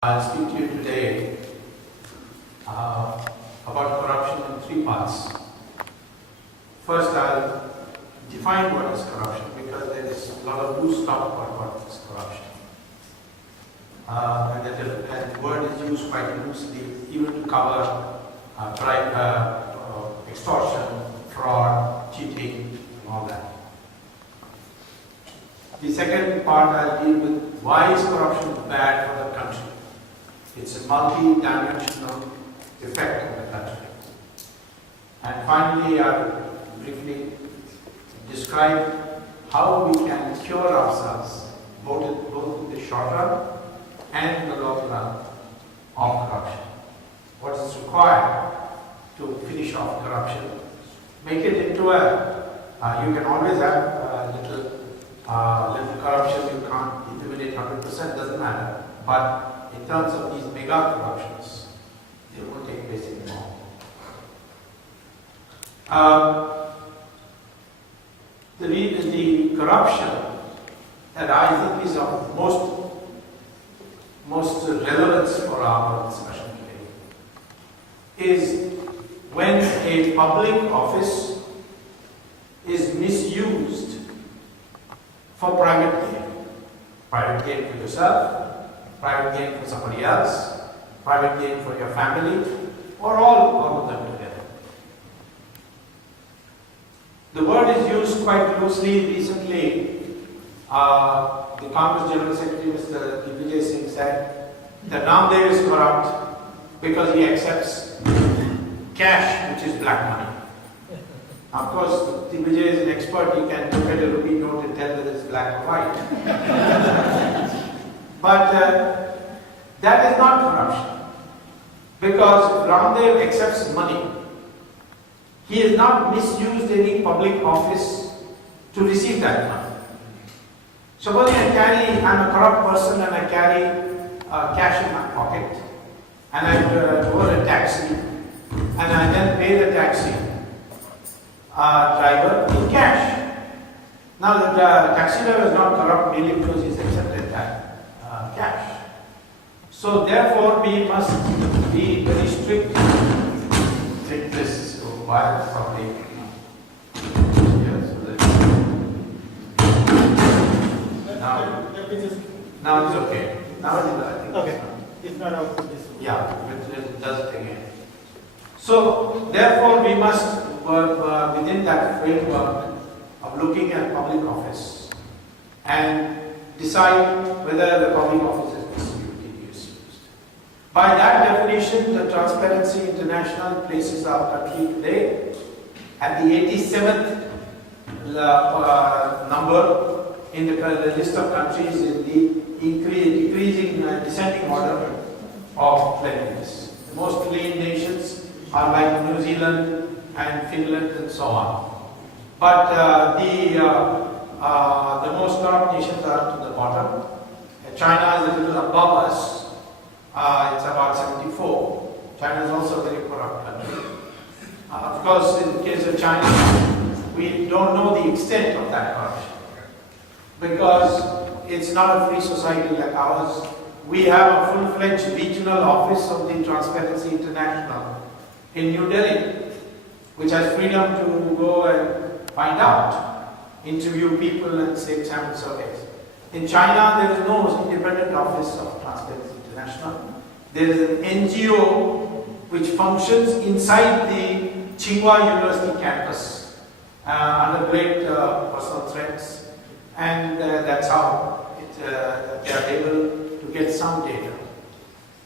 I'll speak to you today about corruption in three parts. First, I'll define what is corruption because there is a lot of loose talk about what is corruption. And that word is used quite loosely even to cover extortion, fraud, cheating, and all that. The second part I'll deal with why is corruption bad for the country. It's a multi-dimensional effect on the country. And finally, I'll briefly describe how we can cure ourselves, both in the short run and in the long run, of corruption. What is required to finish off corruption? Make it into you can always have little corruption, you can't eliminate 100%, doesn't matter. But in terms of these mega corruptions, they won't take place anymore. The corruption that I think is of most relevance for our discussion today is when a public office is misused for private gain. Private gain for yourself, private gain for somebody else, private gain for your family, or all of them together. The word is used quite loosely. Recently, the Congress General Secretary, Mr. Singh, said that Ramdev is corrupt because he accepts cash, which is black money. Of course, Vijay is an expert, he can look at a rupee note and tell whether it's black or white. But that is not corruption. Because if Ramdev accepts money, he has not misused any public office to receive that money. Suppose I'm a corrupt person and I carry cash in my pocket and I board a taxi and I then pay the taxi driver in cash. Now the taxi driver is not corrupt merely because he's accepted that cash. So therefore we must be very strict with this while probably. Now it's okay. Now I think okay. It's not out of this. Yeah, it does it again. So therefore we must work within that framework of looking at public office and decide whether the public office is misused. By that definition, the Transparency International places our country today at the 87th number in the list of countries in the decreasing descending order of cleanliness. The most clean nations are like New Zealand and Finland and so on. But the most corrupt nations are to the bottom. China is a little above us. It's about 74. China is also a very corrupt country. Of course, in the case of China, we don't know the extent of that corruption because it's not a free society like ours. We have a full-fledged regional office of the Transparency International in New Delhi, which has freedom to go and find out, interview people and take sample surveys. In China, there is no independent office of Transparency International. There is an NGO which functions inside the Tsinghua University campus under great personal threats, and that's how they are able to get some data.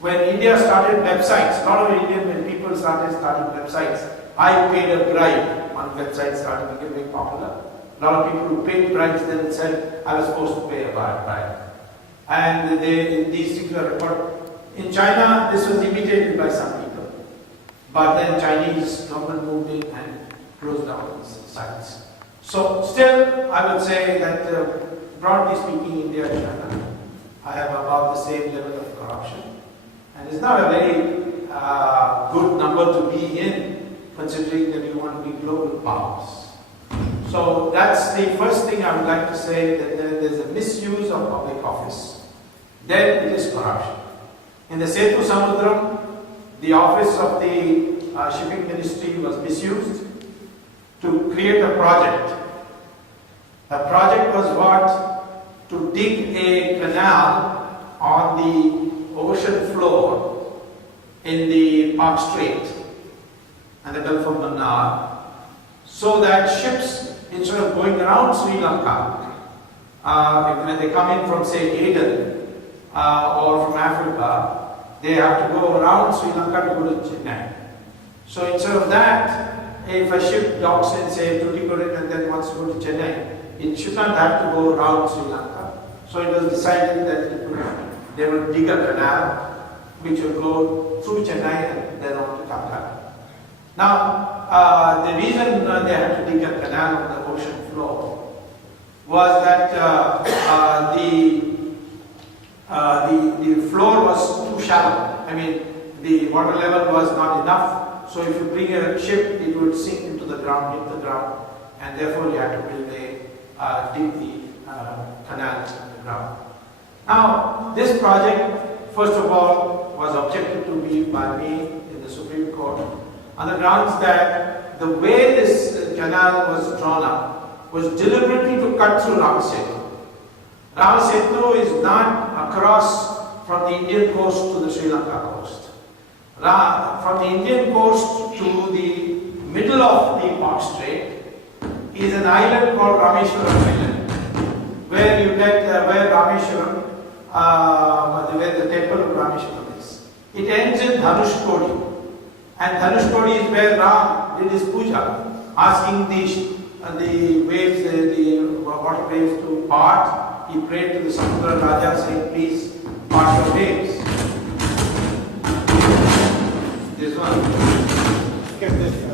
When India started websites, a lot of Indian people started websites. I paid a bribe. One website started becoming popular. A lot of people who paid bribes then said, I was supposed to pay a bribe. And these particular report, in China, this was imitated by some people. But then Chinese government moved in and closed down these sites. So still, I would say that broadly speaking, India and China, I have about the same level of corruption. And it's not a very good number to be in, considering that you want to be global powers. So that's the first thing I would like to say, that there's a misuse of public office. Then it is corruption. the Setu Samudram, the office of the shipping ministry was misused to create a project. The project was what? To dig a canal on the ocean floor in the Park Strait and the Gulf of Mannar, so that ships, instead of going around Sri Lanka, when they come in from, say, Aden or from Africa, they have to go around Sri Lanka to go to Chennai. So instead of that, if a ship docks in, say, Tuticorin and then wants to go to Chennai, it should not have to go around Sri Lanka. So it was decided that they would dig a canal which would go through Chennai and then on to Calcutta. Now, the reason they had to dig a canal on the ocean floor was that the floor was too shallow. I mean, the water level was not enough. So if you bring a ship, it would sink into the ground, hit the ground, and therefore you had to build dig the canal in the ground. Now, this project, first of all, was objected to me by me in the Supreme Court on the grounds that the way this canal was drawn up was deliberately to cut through Setu. Setu is not across from the Indian coast to the Sri Lanka coast. From the Indian coast to the middle of the Park Strait is an island called Rameshwaram Island, where you get where Rameshwaram, where the temple of Rameshwaram is. It ends in Dhanushkodi. And Dhanushkodi is where Ram did his puja, asking the waves, the water waves to part. He prayed to the Samudra Raja saying, please part the waves. This one. Get this. I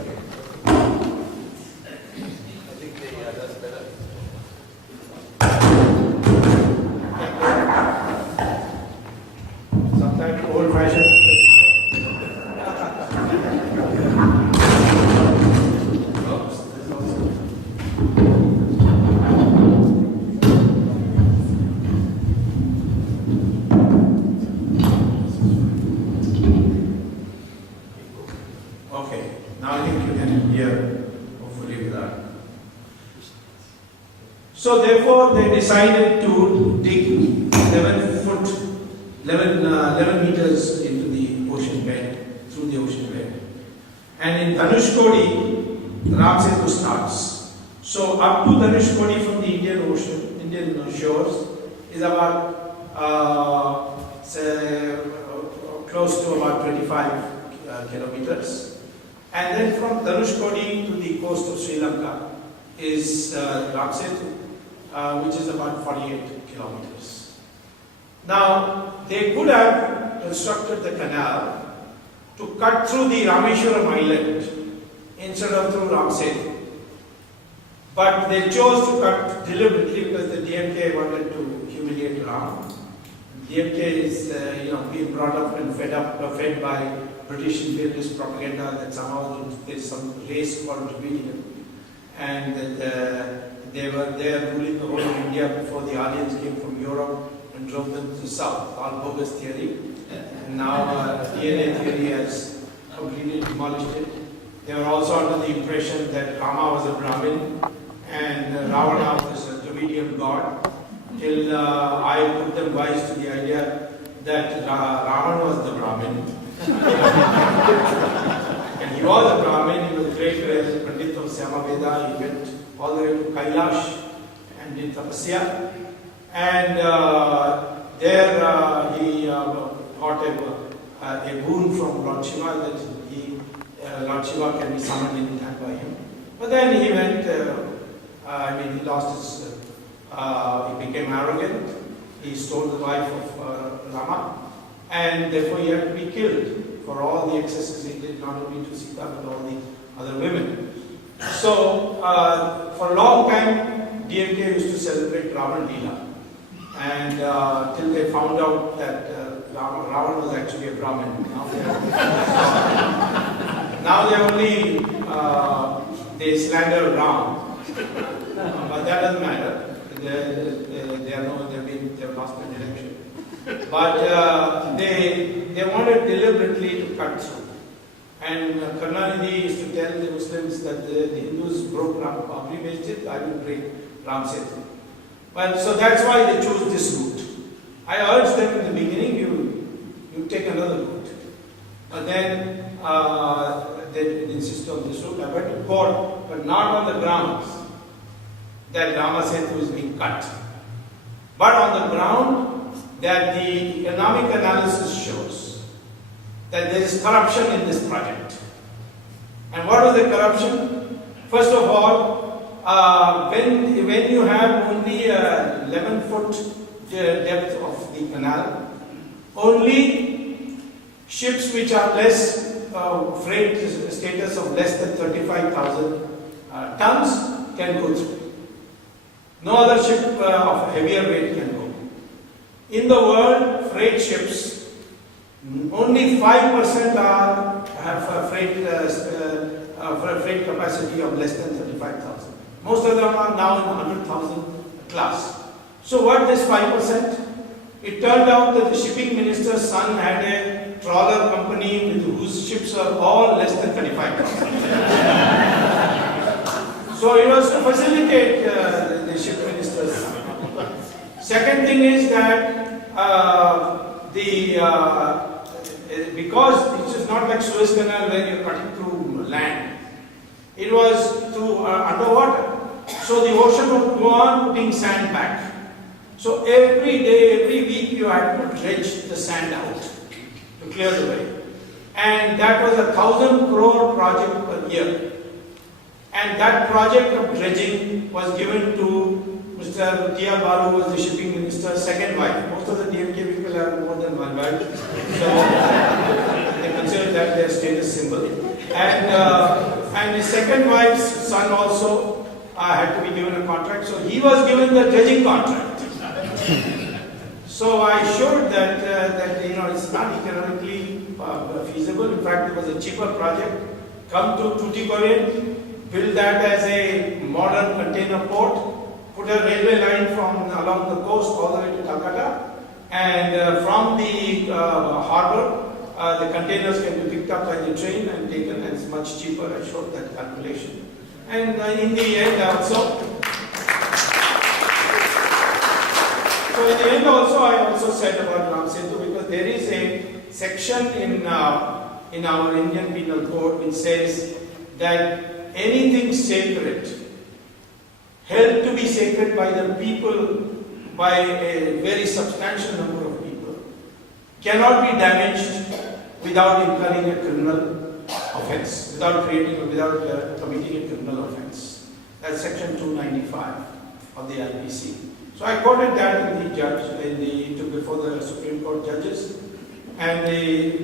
think that's better. Sometimes old fashioned. So therefore they decided to dig 11 meters into the ocean bed, through the ocean bed. And in Dhanushkodi, Ram Setu starts. So up to Dhanushkodi from the Indian shores is about, close to about 25 kilometers. And then from Dhanushkodi to the coast of Sri Lanka is Ram Setu, which is about 48 kilometers. Now, they could have constructed the canal to cut through the Rameshwaram Island instead of through Ram Setu. But they chose to cut deliberately because the DMK wanted to humiliate Ram. DMK is, being brought up and fed by British imperialist propaganda that somehow there is some race called Dravidian, and that they were there ruling the whole of India before the Aryans came from Europe and drove them to the south. All bogus theory. And now DNA theory has completely demolished it. They were also under the impression that Rama was a Brahmin and Ravana was a Dravidian god, till I put them wise to the idea that Ravan was the Brahmin. And he was a Brahmin, he was great as Pandit of Samaveda. He went all the way to Kailash and did tapasya. And there he got a boon from Lord Shiva that Lord Shiva can be summoned anytime by him. But then he went, he lost his, he became arrogant, he stole the wife of Rama, and therefore he had to be killed for all the excesses he did, not only to Sita but all the other women. So, for a long time, DMK used to celebrate Ravan Leela. And till they found out that Ravan was actually a Brahmin. Now they only they slander Ram, but that doesn't matter. They have lost their direction. But they they wanted deliberately to cut through. And Karnanidhi used to tell the Muslims that the Hindus broke Babri Masjid, I will break Ram Setu. Well, so that's why they chose this route. I urged them in the beginning, you take another route. But then they insisted on this route. I went to court, but not on the grounds that Rama Setu is being cut, but on the ground that the economic analysis shows that there is corruption in this project. And what was the corruption? First of all, when you have only 11-foot depth of the canal, only ships which are less freight status of less than 35,000 tons can go through. No other ship of heavier weight can go. In the world, freight ships, only 5% have a freight capacity of less than 35,000. Most of them are now in 100,000 class. So what is 5%? It turned out that the shipping minister's son had a trawler company with whose ships are all less than 35,000. So it was to facilitate the ship minister's son. Second thing is that because it is not like Suez Canal where you are cutting through land, it was through underwater. So the ocean would go on putting sand back. So every day, every week you had to dredge the sand out to clear the way. And that was a 1,000 crore project per year. And that project of dredging was given to Mr. T.R. Baru, who was the shipping minister's second wife. Most of the DMK people have more than one wife. So they consider that their status symbol. And his second wife's son also had to be given a contract. So he was given the dredging contract. So I showed that it's not economically feasible. In fact, it was a cheaper project. Come to Tuticorin, build that as a modern container port, put a railway line from along the coast all the way to Calcutta, and from the harbour, the containers can be picked up by the train and taken, and it's much cheaper. I showed that calculation. And in the end also, I also said about Ram Setu, because there is a section in our Indian Penal Code which says that anything sacred, held to be sacred by the people, by a very substantial number of people, cannot be damaged without incurring a criminal offence, without committing a criminal offence. That's section 295 of the IPC. So I quoted that in the judge, before the Supreme Court judges, and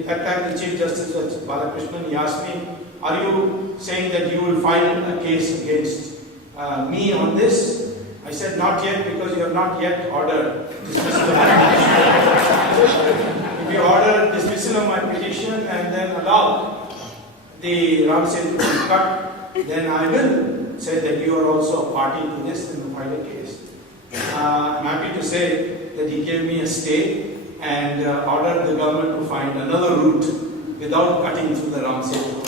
that time the Chief Justice was Balakrishnan. He asked me, "Are you saying that you will file a case against me on this?" I said, "Not yet, because you have not yet ordered dismissal of my petition. If you order dismissal of my petition and then allow the Ram Setu to be cut, then I will say that you are also a party to this and file a case." I'm happy to say that he gave me a stay and ordered the government to find another route without cutting through the Ram Setu.